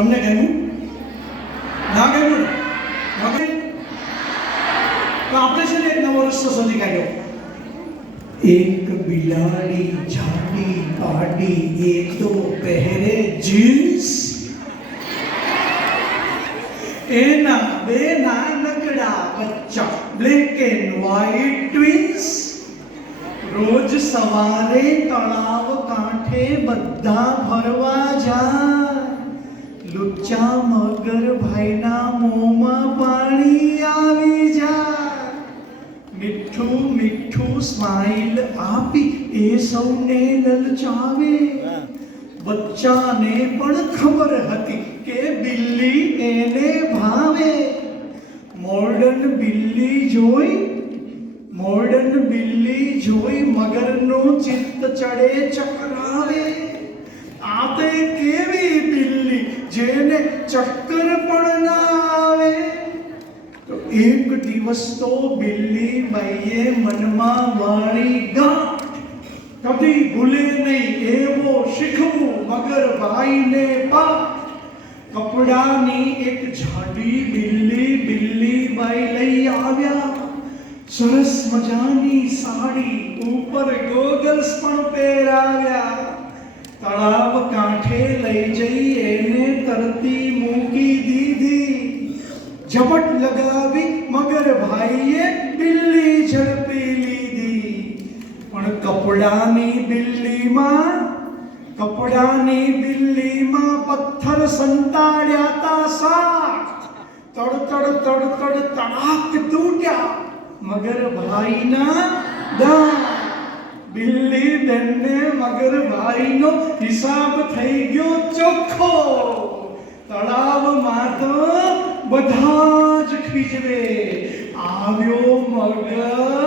તમને ગમ્યું? ના ગમ્યું? તો આપણે છે ને એક નવો રસ્તો શોધી કાઢ્યો. એક બિલાડી જાડી પાડી એ તો પહેરે જીન્સ, એના બે નાનકડા બચ્ચા બ્લેક એન્ડ વ્હાઈટ ટ્વિન્સ. રોજ સવારે તળાવ કાંઠે બધા ફરવા જાય. લુચ્ચા મગર ભાઈના મોંમાં પાણી આવી જાય. મીઠું મીઠું સ્માઈલ આપી એ સૌને લલચાવે. બચ્ચાને પણ ખબર હતી કે બિલ્લી એને ભાવે. મોર્ડન બિલ્લી જોઈ મગરનું ચિત્ત ચડે ચકરાવે. આ તે કેવી બિલ્લી જેને ચક્કર પણ ના આવે. તો એક દિવસ તો બિલ્લી બાઈએ મનમાં વાળી ગાંઠ, કદી ભૂલે નહીં એવો શીખવું મગર ભાઈને પાઠ. કપડાની એક જાડી બિલ્લી બાઈ લઈ આવ્યા. સરસ મજાની સાડી ઉપર ગોગલ્સ પણ પહેરાવ્યા. તળાવ કાંઠે લઈ જઈ એને તરતી મૂકી દીધી. ઝપટ લગાવી મગર ભાઈએ બિલ્લી ઝડપી લીધી. પણ કપડાની બિલ્લીમાં પથ્થર સંતાડ્યા તા સાત. તડ તડાક તૂટ્યા મગર ભાઈના દાંત. બિલ્લી બેનને મગર ભાઈનો હિસાબ થઈ ગયો ચોખ્ખો. તળાવમાં તો બધા જ ખીજવે આવ્યો મગર